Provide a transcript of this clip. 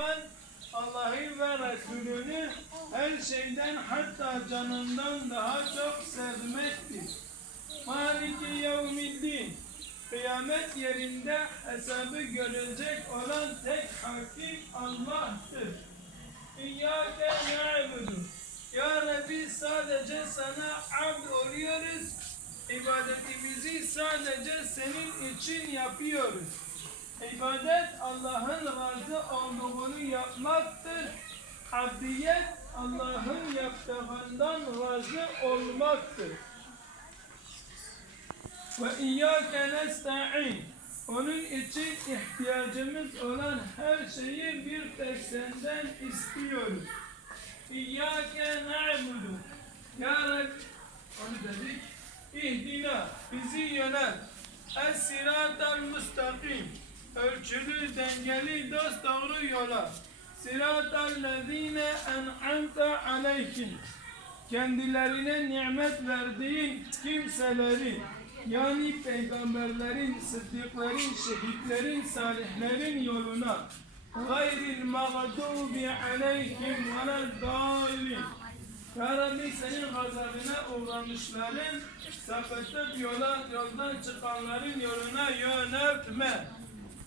seven Allah'ı ve Resulünü her şeyden hatta canından daha çok sevmektir. Maliki yevmiddin. Kıyamet yerinde hesabı görecek olan tek hakim Allah'tır. İyyâke na'budu. Ya Rabbi sadece sana abd oluyoruz. İbadetimizi sadece senin için yapıyoruz. İbadet Allah'ın razı olduğunu yapmaktır. Abdiyet Allah'ın yaptığından razı olmaktır. Ve iyyâke nesta'in. Onun için ihtiyacımız olan her şeyi bir tek senden istiyoruz. İyyâke na'budu. Ya Rabbi, onu dedik. İhdina, bizi yönel. Es-siratal mustakim. Ölçülü, dengeli, dosdoğru yola. Siratal lezine en'amte aleyhim. Kendilerine nimet verdiğin kimseleri, yani peygamberlerin, sıddıkların, şehitlerin, salihlerin yoluna gayril mağdubi aleyhim ve dâlin Ya Rabbi senin gazabına uğramışların sapıtıp yola, yoldan çıkanların yoluna yöneltme.